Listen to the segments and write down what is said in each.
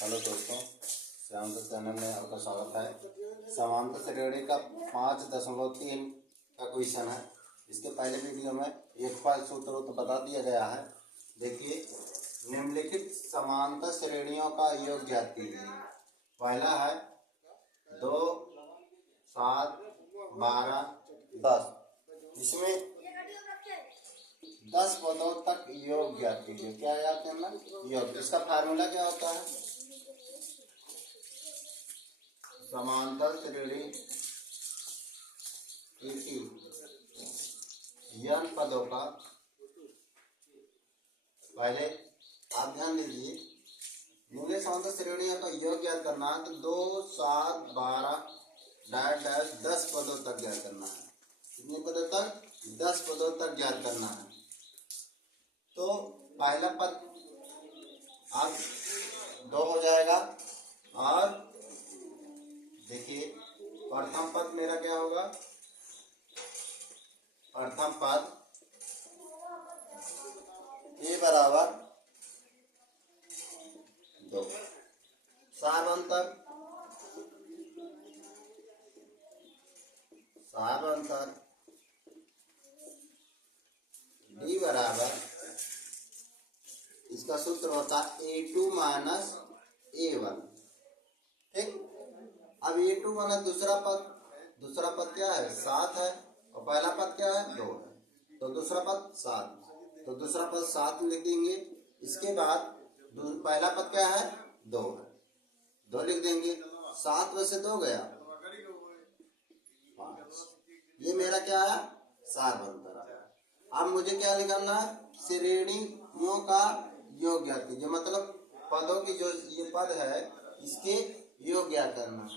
Hello दोस्तों, श्याम के channel में आपका स्वागत है। समांतर श्रेणी का 5.3 का क्वेश्चन है। इसके पहले वीडियो में एक फाइल सूत्र तो बता दिया गया है। देखिए, निम्नलिखित समांतर श्रेणियों का योग ज्ञात कीजिए। पहला है 2, 7, 12, 10। इसमें 10 पदों तक योग ज्ञात कीजिए। क्या याद करना? योग। इसका फार्मूला क्या होता है? समांतर श्रेणी की n पदों का, पहले आप ध्यान दीजिए, निम्नलिखित समांतर श्रेणियों का योग ज्ञात करना है तो 2, 7, 12 डैश 10 पदों तक ज्ञात करना है। कितने पदों तक? 10 पदों तक ज्ञात करना है। तो पहला पद आप 2 हो जाएगा और देखिए प्रथम पद मेरा क्या होगा? प्रथम पद a बराबर 2। सारवंतर d बराबर, इसका सूत्र होता है a2 माइनस a1। ठीक। अब a2 माइनस दूसरा पद क्या है? 7 है और पहला पद क्या है? 2 है। तो दूसरा पद 7, तो दूसरा पद 7 लिख देंगे। इसके बाद पहला पद क्या है? 2 है, 2 लिख देंगे। 7 में से 2 गया 5। ये मेरा क्या है? सारवंतर। अब मुझे क्या निकालना है? श्रेणियों का योग ज्ञात कीजिए। मतलब पदों की जो ये पद है इसके योग ज्ञात करना।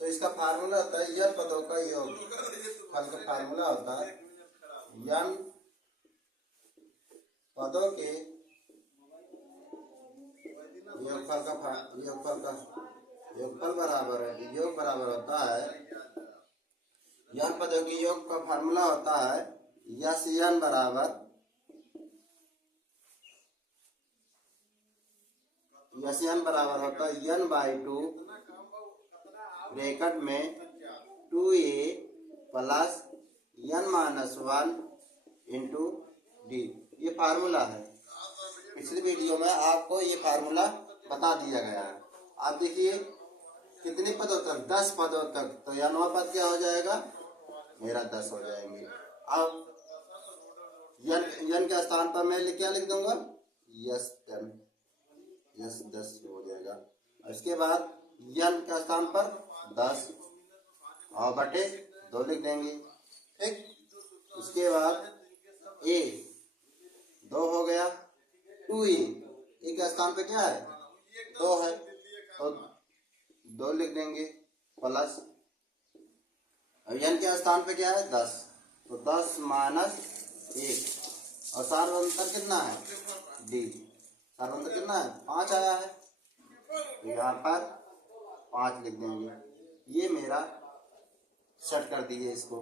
तो इसका फार्मूला होता है n पदों का योग। फल का फार्मूला होता है n पदों के योगफल बराबर है, योग बराबर होता है n पदों के योग का फार्मूला होता है n बराबर होता है n/2 ब्रैकेट में 2a plus n-1 into D. ये फार्मूला है। पिछली वीडियो में आपको ये फार्मूला बता दिया गया है। आप देखिए कितने पदों तक? 10 पदों तक। तो n वां पद क्या हो जाएगा? मेरा 10 हो जाएंगे। अब n के स्थान पर मैं क्या लिख दूंगा? यस 10 हो जाएगा। इसके बाद n के स्थान पर 10 और बटे 2 लिख देंगे। ठीक। उसके बाद a 2 हो गया, 2a के स्थान पे क्या है? 2 है, तो 2 लिख देंगे प्लस, अब n के स्थान पे क्या है? 10, तो 10 माइनस 1। और सारवंतर कितना है? d। सारवंतर कितना है? 5 आया है, तो यहाँ पर 5 लिख देंगे। ये मेरा सेट कर दीजिए इसको।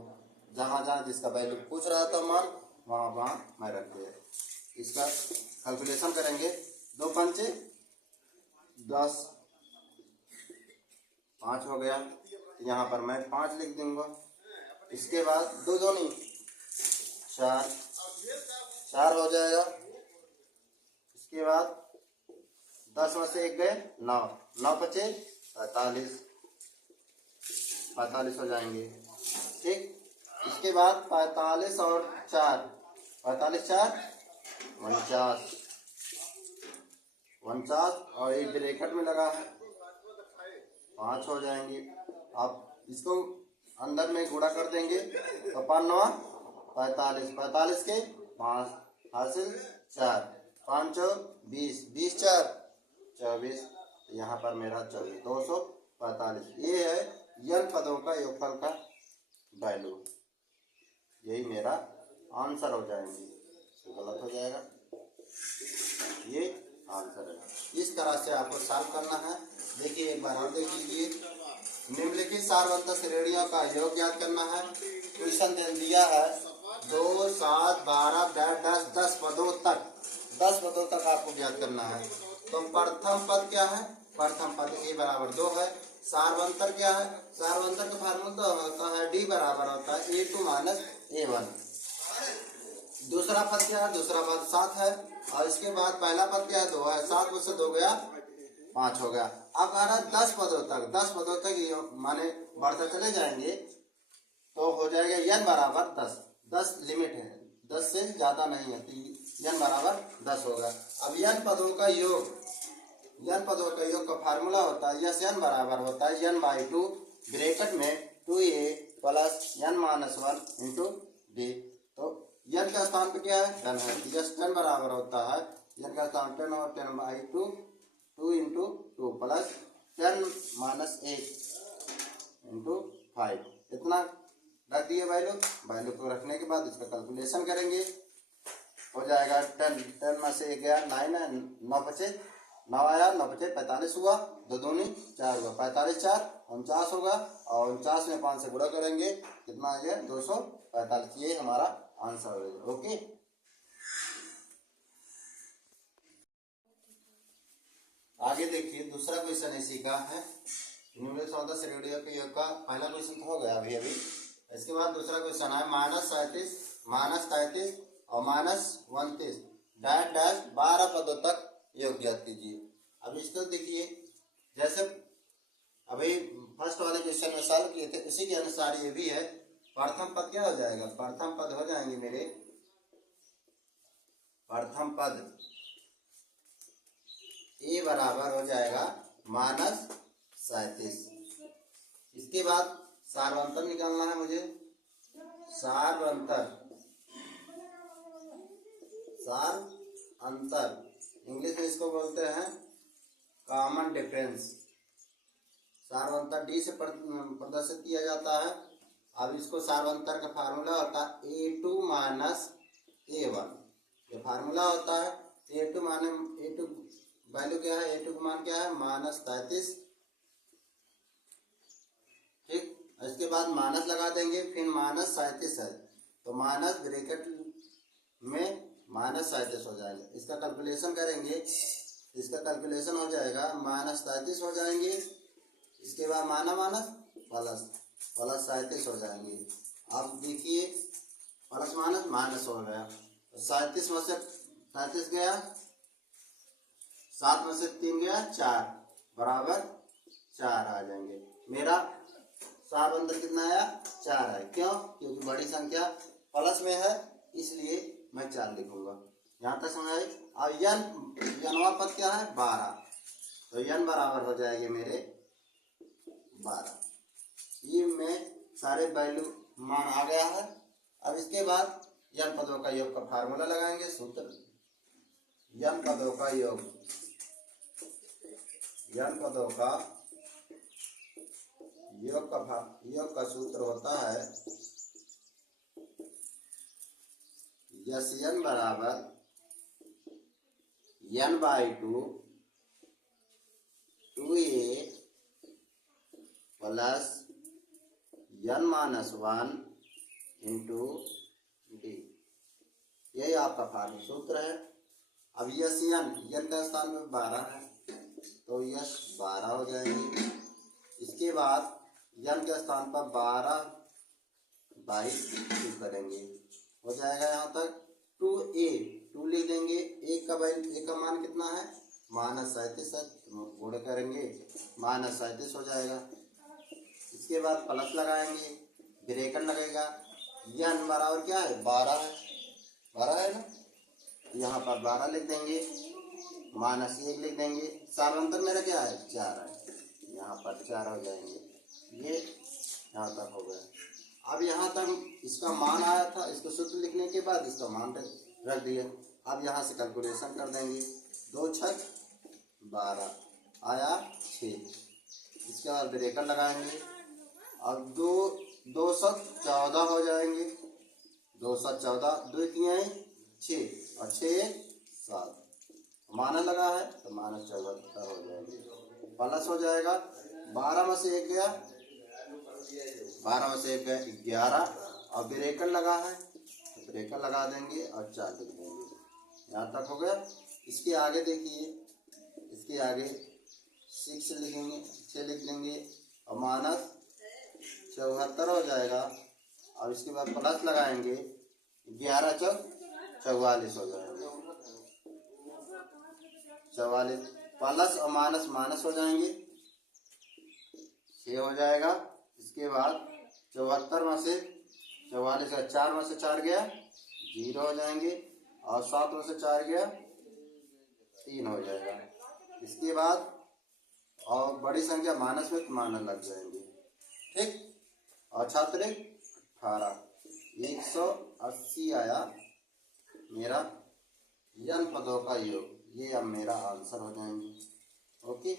जहाँ जहाँ जिसका वैल्यू पूछ रहा था मान, वहाँ मैं रख दिया। इसका कैलकुलेशन करेंगे। 2 पंचे 10, 5 हो गया। यहाँ पर मैं 5 लिख दूंगा। इसके बाद 2 दूनी 4 हो जाएगा। इसके बाद 10 में से 1 गए 9, 9 बचे 45 हो जाएंगे। ठीक। इसके बाद 45 और 4, 45 4 49 और एक ब्रैकेट में लगा है 5 हो जाएंगे। अब इसको अंदर में गुणा कर देंगे तो 5 9 45 के 5 हासिल 4, 5 20, 20 4 24। यहाँ पर मेरा 24, 245। ये है n पदों का योगफल का वैल्यू। यही मेरा आंसर हो जाएंगे। गलत हो जाएगा, ये आंसर है। इस तरह से आपको सॉल्व करना है। देखिए एक बार और देख लीजिए। निम्नलिखित सारवंतर श्रेणियों का योग ज्ञात करना है। क्वेश्चन दे दिया है 2, 7, 12 10 पदों तक आपको ज्ञात करना है। तो प्रथम पद क्या है? प्रथम पद ए बराबर 2 है। सार्वंतर क्या है? सार्वंतर का फार्मूला तो होता है डी बराबर होता है A2 माइनस A1। दूसरा पद क्या है? दूसरा पद 7 है और इसके बाद पहला पद क्या है? 2 है। 7 में से 2 गया 5 हो गया। अब आ रहा है 10 पदों तक। 10 पदों तक ये माने बढ़ते चले जाएंगे तो हो जाएगा n बराबर 10। 10 लिमिट है, 10 से ज्यादा नहीं है तो n बराबर 10 होगा। अब n पदों का योग, n पदों का योग का फार्मूला होता है यस n बराबर होता है n/2 ब्रैकेट में 2a plus n minus 1 into D. तो n का स्थान पे क्या है? 10 है। यस 10 बराबर होता है n का स्थान 10 और 10/2 2 इंटू 2 प्लस 10 माइनस 8 इंटू 5। इतना रख दिए वैल्यू। वैल्यू को रखने के बाद इसका कैलकुलेशन करेंगे। हो जाएगा 10 में से 1 गया 9 है, 9 बचे 9 आया, 9 बचे 45 हुआ, 2 दूनी 4 हुआ, 45 4 49 होगा और 49 में 5 से गुणा करेंगे कितना आ गया? 245। ये हमारा आंसर है। ओके, आगे देखिए दूसरा क्वेश्चन इसी का है। न्यूमेरिक सौदा श्रेणियों के योग का पहला क्वेश्चन हो गया अभी। इसके बाद दूसरा क्वेश्चन है -37 -33 और -29 डैश डैश 12 पदों तक योग ज्ञात कीजिए। अब इसको देखिए, जैसे अभी फर्स्ट वाले क्वेश्चन में सॉल्व किए थे उसी के अनुसार ये भी है। प्रथम पद क्या हो जाएगा? प्रथम पद हो जाएंगे मेरे, प्रथम पद ए बराबर हो जाएगा -37। इसके बाद सार्वंतर निकालना है मुझे। सार्वंतर, सार अंतर इंग्लिश में इसको बोलते हैं कॉमन डिफरेंस। सार्वंतर डी से प्रदर्शित किया जाता है। अब इसको सार्वंतर का फार्मूला होता है A2 माइनस A1। ये फार्मूला होता है A2 माइनस A2 वैल्यू क्या है? A2 का मान क्या है? -33। ठीक, इसके बाद माइनस लगा देंगे, फिर -37 है तो माइनस ब्रैकेट में -37 हो जाएगा। इसका कैलकुलेशन करेंगे, इसका कैलकुलेशन हो जाएगा -33 हो जाएंगे। इसके बाद माइनस प्लस 37 हो जाएंगे। अब देखिए प्लस माइनस माइनस हो गया, 37 में से 37 गया, 7 में से 3 गया 4 बराबर 4 आ जाएंगे। मेरा सार्वंतर कितना आया? 4 है। क्यों? क्योंकि बड़ी संख्या प्लस में है इसलिए मैं 4 लिखूंगा। यहाँ तक समझ आई। और यनवा पद क्या है? 12। तो n बराबर हो जाएंगे मेरे 12। ये में सारे वैल्यू मान आ गया है। अब इसके बाद n पदों का योग का फार्मूला लगाएंगे। सूत्र n पदों का योग, n पदों का योग का सूत्र होता है यस n बराबर n/2 2a plus n minus 1 into D. यही आपका फार्मूला सूत्र है। अब यस n का स्थान में 12 है तो यस 12 हो जाएंगे। इसके बाद n के स्थान पर 12/2 करेंगे, हो जाएगा यहाँ तक 2a 2 लिख देंगे। a का मान कितना है? -37 है, गुणा करेंगे -37 हो जाएगा। इसके बाद प्लस लगाएंगे, ब्रैकेट लगेगा। n बराबर क्या है? 12 है, 12 है ना, यहाँ पर 12 लिख देंगे, -1 लिख देंगे। सार्वंतर मेरा क्या है? 4 है, यहाँ पर 4 हो जाएंगे। ये यहाँ तक हो गया। अब यहाँ तक इसका मान आया था, इसको सूत्र लिखने के बाद इसका मान रख दिया। अब यहाँ से कैलकुलेशन कर देंगे। 2 छक 12 आया 6। इसके बाद ब्रैकेट लगाएंगे। अब 214 हो जाएंगे। 214 2 किए 6 और 6 7 माइनस लगा है तो -74 हो जाएंगे। प्लस हो जाएगा 12 में से 1 गया, 12 में से 1 गया 11 और ब्रैकेट लगा है तो ब्रैकेट लगा देंगे और 4 लिख देंगे। यहाँ तक हो गया। इसके आगे देखिए, इसके आगे 6 लिखेंगे, 6 लिख लेंगे और माइनस 74 हो जाएगा। अब इसके बाद प्लस लगाएंगे, 11 चौक 44 हो जाएंगे। 44 प्लस और माइनस माइनस हो जाएंगे, 6 हो जाएगा। इसके बाद 74 में से 44 का 4 में से 4 गया 0 हो जाएंगे और 7 में से 4 गया 3 हो जाएगा। इसके बाद और बड़ी संख्या माइनस में तो माइनस लग जाएंगे, ठीक। और छात्र 18 180 आया मेरा n पदों का योग। ये अब मेरा आंसर हो जाएंगे। ओके।